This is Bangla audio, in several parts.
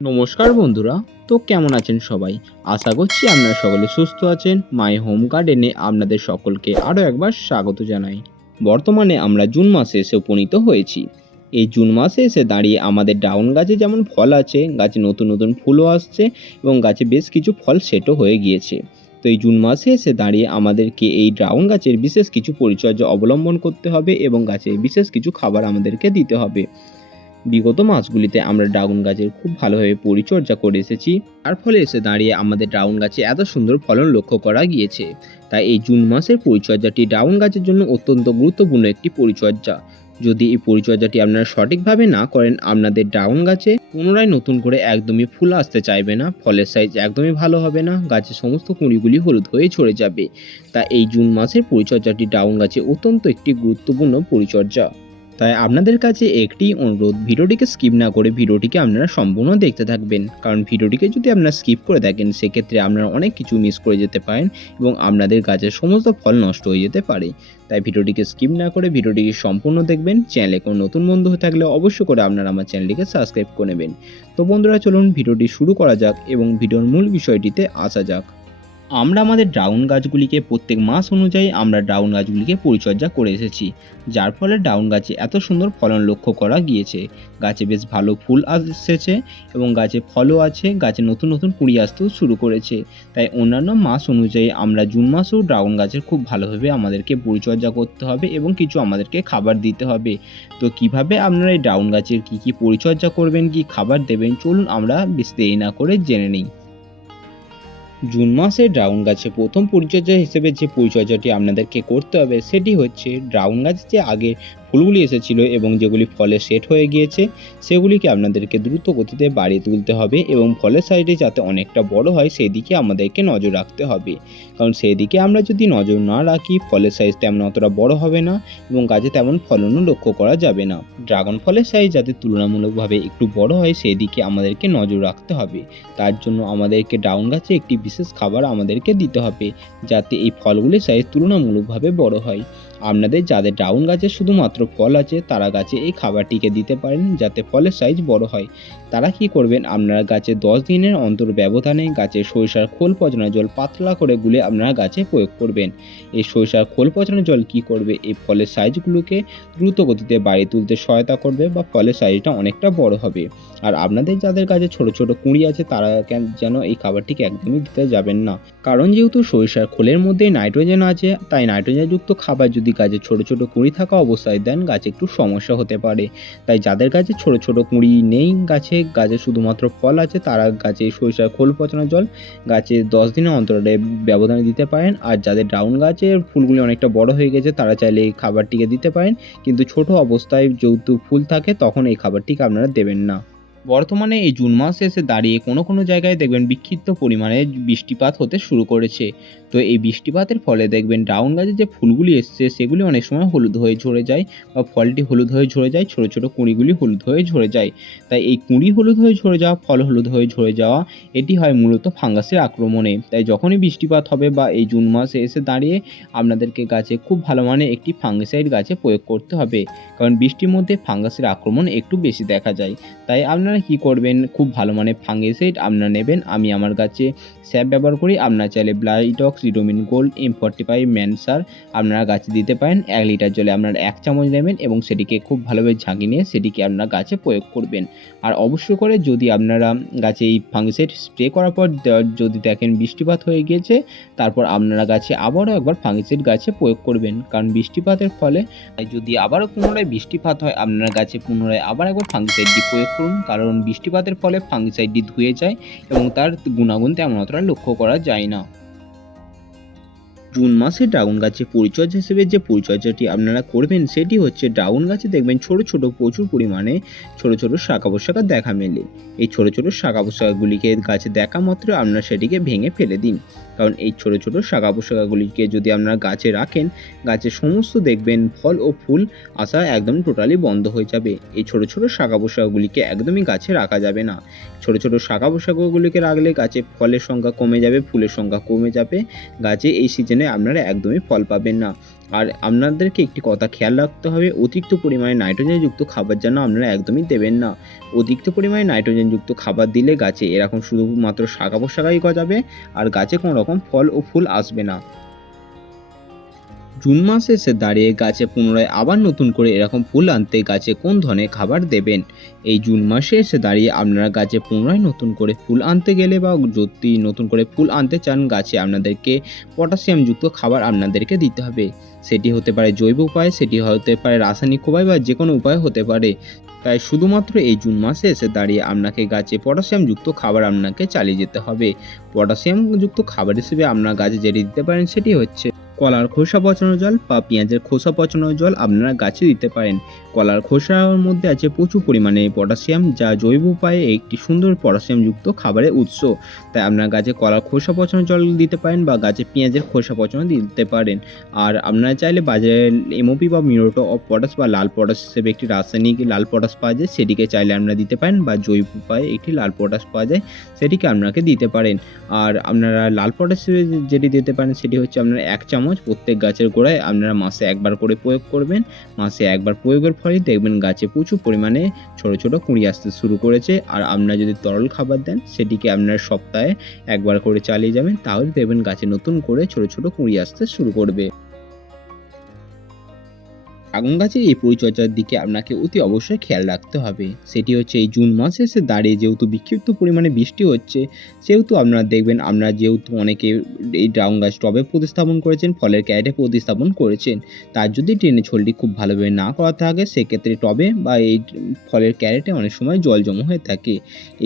নমস্কার বন্ধুরা, তো কেমন আছেন সবাই? আশা করছি আপনারা সকলে সুস্থ আছেন। মাই হোম গার্ডেনে আপনাদের সকলকে আরও একবার স্বাগত জানাই। বর্তমানে আমরা জুন মাসে এসে উপনীত হয়েছি। এই জুন মাসে এসে দাঁড়িয়ে আমাদের ডাউন গাছে যেমন ফল আছে, গাছে নতুন নতুন ফুলও আসছে এবং গাছে বেশ কিছু ফল সেটও হয়ে গিয়েছে। তো এই জুন মাসে এসে দাঁড়িয়ে আমাদেরকে এই ডাউন গাছের বিশেষ কিছু পরিচর্যা অবলম্বন করতে হবে এবং গাছে বিশেষ কিছু খাবার আমাদেরকে দিতে হবে। বিগত মাসগুলিতে আমরা ড্রাগন গাছের খুব ভালোভাবে পরিচর্যা করে এসেছি। তার ফলে এসে দাঁড়িয়ে আমাদের ড্রাগন গাছে এত সুন্দর ফলন লক্ষ্য করা গিয়েছে। তাই এই জুন মাসের পরিচর্যাটি ড্রাগন গাছের জন্য অত্যন্ত গুরুত্বপূর্ণ একটি পরিচর্যা। যদি এই পরিচর্যাটি আপনারা সঠিকভাবে না করেন, আপনাদের ড্রাগন গাছে পুনরায় নতুন করে একদমই ফুল আসতে চাইবে না, ফলের সাইজ একদমই ভালো হবে না, গাছের সমস্ত কুঁড়িগুলি হলুদ হয়ে ঝরে যাবে। তা এই জুন মাসের পরিচর্যাটি ড্রাগন গাছে অত্যন্ত একটি গুরুত্বপূর্ণ পরিচর্যা। তাই আপনাদের কাছে একটি অনুরোধ, ভিডিওটিকে স্কিপ না করে ভিডিওটিকে আপনারা সম্পূর্ণ দেখতে থাকবেন। কারণ ভিডিওটিকে যদি আপনারা স্কিপ করে থাকেন, সেক্ষেত্রে আপনারা অনেক কিছু মিস করে যেতে পারেন এবং আপনাদের গাছের সমস্ত ফল নষ্ট হয়ে যেতে পারে। তাই ভিডিওটিকে স্কিপ না করে ভিডিওটিকে সম্পূর্ণ দেখবেন। চ্যানেলে কোনো নতুন বন্ধু হয়ে থাকলে অবশ্যই করে আপনারা আমার চ্যানেলটিকে সাবস্ক্রাইব করে নেবেন। তো বন্ধুরা, চলুন ভিডিওটি শুরু করা যাক এবং ভিডিওর মূল বিষয়টিতে আসা যাক। আমরা আমাদের ডাউন গাছগুলিকে প্রত্যেক মাস অনুযায়ী আমরা ডাউন গাছগুলিকে পরিচর্যা করে এসেছি। যার ফলে ডাউন গাছে এত সুন্দর ফলন লক্ষ্য করা গিয়েছে। গাছে বেশ ভালো ফুল এসেছে এবং গাছে ফলও আছে, গাছে নতুন নতুন কুড়ি আসতেও শুরু করেছে। তাই অন্যান্য মাস অনুযায়ী আমরা জুন মাসেও ড্রাগন গাছের খুব ভালোভাবে আমাদেরকে পরিচর্যা করতে হবে এবং কিছু আমাদেরকে খাবার দিতে হবে। তো কীভাবে আপনারা এই ডাউন গাছের কী কী পরিচর্যা করবেন, কি খাবার দেবেন, চলুন আমরা বেশ দেরি না করে জেনে নিই। জুন মাসে ড্রাউন গাছে প্রথম পরিচর্যা হিসেবে যে পরিচর্যাটি আপনাদেরকে করতে হবে, সেটি হচ্ছে ড্রাউন গাছ যে আগে ফুলগুলি এসেছিল এবং যেগুলি ফলে সেট হয়ে গিয়েছে, সেগুলিকে আপনাদেরকে দ্রুত গতিতে বাড়িয়ে তুলতে হবে এবং ফলের সাইডে যাতে অনেকটা বড় হয় সেই দিকে আমাদেরকে নজর রাখতে হবে। কারণ সেই দিকে আমরা যদি নজর না রাখি, ফলের সাইজ তেমন অতটা বড় হবে না এবং গাছে তেমন ফলনও লক্ষ্য করা যাবে না। ড্রাগন ফলের সাইজ যাতে তুলনামূলকভাবে একটু বড় হয় সেই দিকে আমাদেরকে নজর রাখতে হবে। তার জন্য আমাদেরকে ডাউন গাছে একটি বিশেষ খাবার আমাদেরকে দিতে হবে, যাতে এই ফলগুলির সাইজ তুলনামূলকভাবে বড় হয়। আপনাদের যাদের ডাউন গাছে শুধুমাত্র ফল আছে, তারা গাছে এই খাবারটিকে দিতে পারেন যাতে ফলের সাইজ বড় হয়। তারা কি করবেন? আপনারা গাছে দশ দিনের অন্তর ব্যবধানে গাছে সরিষার খোল পচানো জল পাতলা করে গুলে আপনারা গাছে প্রয়োগ করবেন। এই সরিষার খোল পচানো জল কি করবে? এই ফলের সাইজগুলোকে দ্রুত গতিতে বাড়িয়ে তুলতে সহায়তা করবে বা ফলের সাইজটা অনেকটা বড় হবে। আর আপনাদের যাদের কাছে ছোট ছোট কুঁড়ি আছে, তারা যেন এই খাবারটিকে একদমই দিতে যাবেন না। কারণ যেহেতু সরিষার খোলের মধ্যে নাইট্রোজেন আছে, তাই নাইট্রোজেনযুক্ত খাবার যদি গাছে ছোট ছোট কুঁড়ি থাকা অবস্থায় দেন, গাছে একটু সমস্যা হতে পারে। তাই যাদের কাছে ছোট ছোট কুঁড়ি নেই গাছে গাছে শুধুমাত্র ফল আছে, তারা গাছে সরিষার খোল পচানো জল গাছে দশ দিনের অন্তরে ব্যবধানে দিতে পারেন। আর যাদের ডাউন গাছের ফুলগুলি অনেকটা বড় হয়ে গেছে, তারা চাইলে এই খাবারটিকে দিতে পারেন। কিন্তু ছোট অবস্থায় যেহেতু ফুল থাকে, তখন এই খাবারটিকে আপনারা দেবেন না। বর্তমানে এই জুন মাস এসে দাঁড়িয়ে কোনো কোনো জায়গায় দেখবেন বিক্ষিপ্ত পরিমাণে বৃষ্টিপাত হতে শুরু করেছে। তো এই বৃষ্টিপাতের ফলে দেখবেন ডাউন গাছে যে ফুলগুলি এসছে, সেগুলি অনেক সময় হলুদ হয়ে ঝরে যায় বা ফলটি হলুদ হয়ে ঝরে যায়, ছোটো ছোটো কুঁড়িগুলি হলুদ হয়ে ঝরে যায়। তাই এই কুঁড়ি হলুদ হয়ে ঝরে যাওয়া, ফল হলুদ হয়ে ঝরে যাওয়া, এটি হয় মূলত ফাঙ্গাসের আক্রমণে। তাই যখনই বৃষ্টিপাত হবে বা এই জুন মাসে এসে দাঁড়িয়ে আপনাদেরকে গাছে খুব ভালো মানে একটি ফাঙ্গিসাইড গাছে প্রয়োগ করতে হবে। কারণ বৃষ্টির মধ্যে ফাঙ্গাসের আক্রমণ একটু বেশি দেখা যায়। তাই আপনারা কি করবেন? খুব ভালো মানে ফাঙ্গিসাইড আপনারা নেবেন। আমি আমার গাছে স্যাপ ব্যবহার করি। আপনারা চাইলে Blitox Ridomil Gold M forty five ম্যানসার আপনারা গাছে দিতে পারেন। এক লিটার জলে আপনারা এক চামচ নেবেন এবং সেটিকে খুব ভালোভাবে ঝাঁকি নিয়ে সেটিকে আপনারা গাছে প্রয়োগ করবেন। আর অবশ্যই করে যদি আপনারা গাছে এই ফাঙ্গিসাইড স্প্রে করার পর যদি দেখেন বৃষ্টিপাত হয়ে গিয়েছে, তারপর আপনারা গাছে আবারও একবার ফাঙ্গিসাইড গাছে প্রয়োগ করবেন। কারণ বৃষ্টিপাতের ফলে যদি আবারও পুনরায় বৃষ্টিপাত হয়, আপনার গাছে পুনরায় আবার একবার ফাঙ্গিসাইডটি প্রয়োগ করুন। কারণ বৃষ্টিপাতের ফলে ফাঙ্গিসাইডটি ধুয়ে যায় এবং তার গুণাগুণ তেমন অতটা লক্ষ্য করা যায় না। জুন মাসে ড্রাগন গাছে পরিচর্যা হিসেবে যে পরিচর্যাটি আপনারা করবেন, সেটি হচ্ছে ড্রাগন গাছে দেখবেন ছোট ছোট প্রচুর পরিমাণে ছোট ছোট শাখা পোশাকা দেখা মেলে। এই ছোট ছোট শাখা পোশাকগুলিকে গাছে দেখা মাত্র আপনারা সেটিকে ভেঙে ফেলে দিন। কারণ এই ছোট ছোট শাখা পোশাকাগুলিকে যদি আপনারা গাছে রাখেন গাছে সমস্ত দেখবেন ফল ও ফুল আসা একদম টোটালি বন্ধ হয়ে যাবে। এই ছোট ছোট শাখা পোশাকগুলিকে একদমই গাছে রাখা যাবে না। ছোট ছোট শাখা পোশাকগুলিকে রাখলে গাছে ফলের সংখ্যা কমে যাবে, ফুলের সংখ্যা কমে যাবে। গাছে এই সিজনে আপনারা একদমই ফল পাবেন না। আর আপনাদেরকে একটি কথা খেয়াল রাখতে হবে, অতিরিক্ত পরিমাণে নাইট্রোজেনযুক্ত খাবার যেন আপনারা একদমই দেবেন না। অতিরিক্ত পরিমাণে নাইট্রোজেনযুক্ত খাবার দিলে গাছে এরকম শুধুমাত্র শাখা পোশাকাই গজাবে, আর গাছে কোনো রকম ফল ও ফুল আসবে না। জুন মাসে এসে দাঁড়িয়ে গাছে পুনরায় আবার নতুন করে এরকম ফুল আনতে গাছে কোন ধরনের খাবার দেবেন? এই জুন মাসে এসে দাঁড়িয়ে আপনারা গাছে পুনরায় নতুন করে ফুল আনতে গেলে বা যদি নতুন করে ফুল আনতে চান, গাছে আপনাদেরকে পটাশিয়ামযুক্ত খাবার আপনাদেরকে দিতে হবে। সেটি হতে পারে জৈব উপায়, সেটি হতে পারে রাসায়নিক উপায় বা যে কোনো উপায় হতে পারে। তাই শুধুমাত্র এই জুন মাসে এসে দাঁড়িয়ে আপনাকে গাছে পটাশিয়ামযুক্ত খাবার আপনাকে চালিয়ে যেতে হবে। পটাশিয়ামযুক্ত খাবার হিসেবে আপনার গাছে যেটি দিতে পারেন সেটি হচ্ছে কলার খোসা পচানো জল বা পেঁয়াজের খোসা পচানো জল আপনারা গাছে দিতে পারেন। কলার খোসার মধ্যে আছে প্রচুর পরিমাণে পটাশিয়াম, যা জৈব উপায়ে একটি সুন্দর পটাশিয়ামযুক্ত খাবারের উৎস। তাই আপনার গাছে কলার খোসা পচানো জল দিতে পারেন বা গাছে পেঁয়াজের খোসা পচানো দিতে পারেন। আর আপনারা চাইলে বাজারে এমওপি বা মিরোটো অফ পটাশ বা লাল পটাশ হিসেবে একটি রাসায়নিক লাল পটাশ পাওয়া যায়, সেটিকে চাইলে আপনারা দিতে পারেন বা জৈব উপায়ে একটি লাল পটাশ পাওয়া যায়, সেটিকে আপনাকে দিতে পারেন। আর আপনারা লাল পটাশ যেটি দিতে পারেন, সেটি হচ্ছে আপনারা এক চামচ প্রত্যেক গাছের গোড়ায় আপনারা মাসে একবার করে প্রয়োগ করবেন। মাসে একবার প্রয়োগের ফলে দেখবেন গাছে প্রচুর পরিমাণে ছোট ছোট কুঁড়ি আসতে শুরু করেছে। আর আপনারা যদি তরল খাবার দেন, সেটিকে আপনারা সপ্তাহে একবার করে চালিয়ে যাবেন, তাহলে দেখবেন গাছে নতুন করে ছোট ছোট কুঁড়ি আসতে শুরু করবে। আগুন গাছের এই পরিচর্যার দিকে আপনাকে অতি অবশ্যই খেয়াল রাখতে হবে। সেটি হচ্ছে এই জুন মাসে এসে দাঁড়িয়ে যেহেতু বিক্ষিপ্ত পরিমাণে বৃষ্টি হচ্ছে, সেহেতু আপনারা দেখবেন আপনারা যেহেতু অনেকে এই ড্রাগন গাছ টবে প্রতিস্থাপন করেছেন, ফলের ক্যারেটে প্রতিস্থাপন করেছেন, তার যদি ট্রেনে ছলটি খুব ভালোভাবে না করা থাকে, সেক্ষেত্রে টবে বা এই ফলের ক্যারেটে অনেক সময় জল জমা হয়ে থাকে।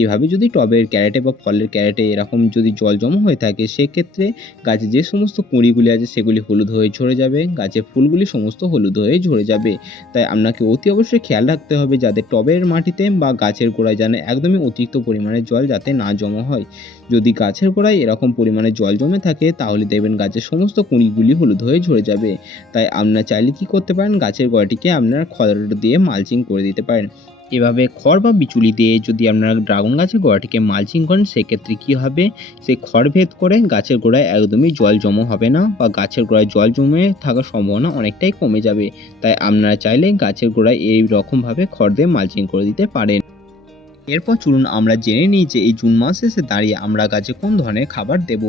এইভাবে যদি টবের ক্যারেটে বা ফলের ক্যারেটে এরকম যদি জল জমা হয়ে থাকে, সেক্ষেত্রে গাছে যে সমস্ত কুঁড়িগুলি আছে, সেগুলি হলুদ হয়ে ঝরে যাবে, গাছের ফুলগুলি সমস্ত হলুদ হয়ে ঝরে যাবে। তাই আপনাকে অতি অবশ্যই খেয়াল রাখতে হবে যাতে টবের মাটিতে বা গাছের গোড়ায় যেন একদমই অতিরিক্ত পরিমাণে জল যাতে না জমা হয়। যদি গাছের গোড়ায় এরকম পরিমাণে জল জমে থাকে, তাহলে দেখবেন গাছের সমস্ত কুঁড়িগুলি হলুদ হয়ে ঝরে যাবে। তাই আপনার চাইলে কি করতে পারেন, গাছের গোড়াটিকে আপনার খড় দিয়ে মালচিং করে দিতে পারেন। এভাবে খড় বা বিচুলি দিয়ে যদি আপনারা ড্রাগন গাছের গোড়াটিকে মালচিং করেন, সেক্ষেত্রে কী হবে? সেই খড় ভেদ করে গাছের গোড়ায় একদমই জল জমা হবে না বা গাছের গোড়ায় জল জমে থাকার সম্ভাবনা অনেকটাই কমে যাবে। তাই আপনারা চাইলে গাছের গোড়ায় এই রকমভাবে খড় দিয়ে মালচিং করে দিতে পারেন। এরপর চলুন আমরা জেনে নিই যে এই জুন মাস এসে দাঁড়িয়ে আমরা গাছে কোন ধরনের খাবার দেব।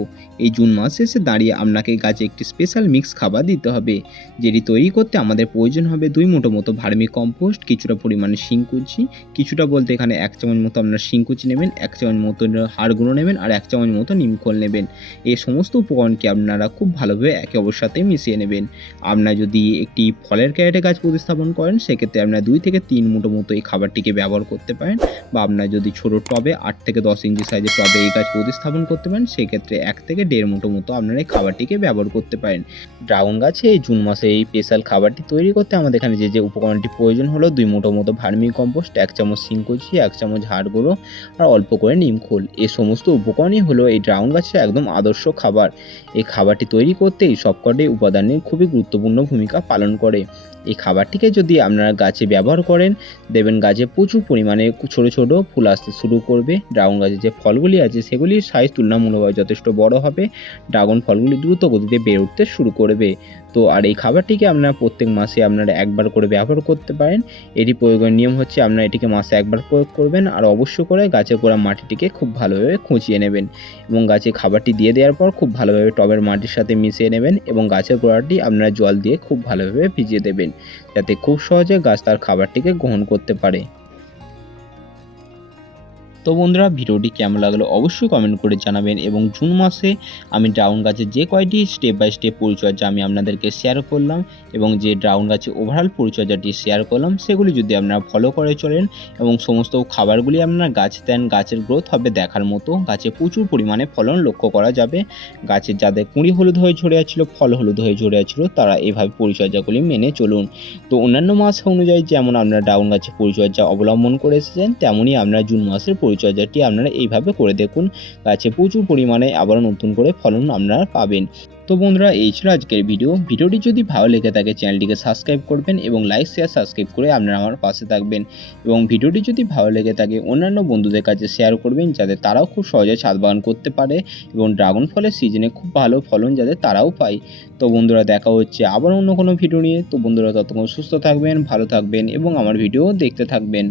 এই জুন মাস এসে দাঁড়িয়ে আপনাকে গাছে একটি স্পেশাল মিক্স খাবার দিতে হবে, যেটি তৈরি করতে আমাদের প্রয়োজন হবে দুই মুঠো মতো ভার্মি কম্পোস্ট, কিছুটা পরিমাণে শিংকুচি, কিছুটা বলতে এখানে এক চামচ মতো আপনার শিংকুচি নেবেন, এক চামচ মতো হাড় গুঁড়ো নেবেন, আর এক চামচ মতো নিমখোল নেবেন। এই সমস্ত উপকরণকে আপনারা খুব ভালোভাবে একে অপর সাথে মিশিয়ে নেবেন। আপনারা যদি একটি ফলের ক্যারেটে গাছ প্রতিস্থাপন করেন, সেক্ষেত্রে আপনারা দুই থেকে তিন মুঠো মতো এই খাবারটিকে ব্যবহার করতে পারেন, বা আপনারা যদি ছোট টবে আট থেকে দশ ইঞ্চি সাইজের টবে এই গাছ প্রতিস্থাপন করতে পারেন, সেক্ষেত্রে এক থেকে দেড় মুঠো মতো আপনারা এই খাবারটিকে ব্যবহার করতে পারেন। ড্রাগন গাছে এই জুন মাসে এই স্পেশাল খাবারটি তৈরি করতে আমাদের এখানে যে যে উপকরণটি প্রয়োজন হলো, দুই মুঠো মতো ভার্মি কম্পোস্ট, এক চামচ সিংকুচি এক চামচ হাড় গুঁড়ো আর অল্প করে নিমখোল এই সমস্ত উপকরণই হলো এই ড্রাগন গাছের একদম আদর্শ খাবার। এই খাবারটি তৈরি করতে এই সবকটি উপাদানের খুবই গুরুত্বপূর্ণ ভূমিকা পালন করে। এই খাবারটিকে যদি আপনারা গাছে ব্যবহার করেন দেবেন গাছে প্রচুর পরিমাণে ছোট ছোট ফুল আসতে শুরু করবে। ড্রাগন গাছে যে ফলগুলি আছে, সেগুলির সাইজ তুলনামূলকভাবে যথেষ্ট বড় হবে। ড্রাগন ফলগুলি দ্রুত গতিতে বেড়ে উঠতে শুরু করবে। তো আর এই খাবারটিকে আপনারা প্রত্যেক মাসে আপনারা একবার করে ব্যবহার করতে পারেন। এটি প্রয়োগের নিয়ম হচ্ছে আপনারা এটিকে মাসে একবার প্রয়োগ করবেন আর অবশ্য করে গাছের গোড়া মাটিটিকে খুব ভালোভাবে খুঁচিয়ে নেবেন এবং গাছে খাবারটি দিয়ে দেওয়ার পর খুব ভালোভাবে টবের মাটির সাথে মিশিয়ে নেবেন এবং গাছের গোড়াটি আপনারা জল দিয়ে খুব ভালোভাবে ভিজিয়ে দেবেন যাতে খুব সহজে গাছ তার খাবারটিকে গ্রহণ করতে পারে। তো বন্ধুরা, ভিডিওটি কেমন লাগল অবশ্যই কমেন্ট করে জানাবেন এবং জুন মাসে আমি ড্রাউন গাছের যে কয়টি স্টেপ বাই স্টেপ পরিচর্যা আমি আপনাদেরকে শেয়ার করলাম এবং যে ড্রাউন গাছের ওভারঅল পরিচর্যাটি শেয়ার করলাম, সেগুলি যদি আপনারা ফলো করে চলেন এবং সমস্ত খাবারগুলি আপনারা গাছ দেন, গাছের গ্রোথ হবে দেখার মতো, গাছে প্রচুর পরিমাণে ফলন লক্ষ্য করা যাবে। গাছের যাদের কুঁড়ি হলুদ হয়ে ঝরে আছিল, ফল হলুদ হয়ে ঝরে আছিল, তারা এভাবে পরিচর্যাগুলি মেনে চলুন। তো অন্যান্য মাস অনুযায়ী যেমন আপনারা ড্রাগন গাছের পরিচর্যা অবলম্বন করে এসেছেন, তেমনই আপনারা জুন মাসের পরিচর্যাটি আপনারা এইভাবে করে দেখুন। গাছে প্রচুর পরিমাণে আবার নতুন করে ফলন আপনারা পাবেন। তো বন্ধুরা, এই ছিল আজকের ভিডিও। ভিডিওটি যদি ভালো লেগে থাকে, চ্যানেলটিকে সাবস্ক্রাইব করবেন এবং লাইক, শেয়ার, সাবস্ক্রাইব করে আপনারা আমার পাশে থাকবেন। এবং ভিডিওটি যদি ভালো লেগে থাকে, অন্যান্য বন্ধুদের কাছে শেয়ার করবেন, যাতে তারাও খুব সহজে ছাদ বাগান করতে পারে এবং ড্রাগন ফলের সিজনে খুব ভালো ফলন যাতে তারাও পায়। তো বন্ধুরা, দেখা হচ্ছে আবার অন্য কোনো ভিডিও নিয়ে। তো বন্ধুরা, ততক্ষণ সুস্থ থাকবেন, ভালো থাকবেন এবং আমার ভিডিও দেখতে থাকবেন।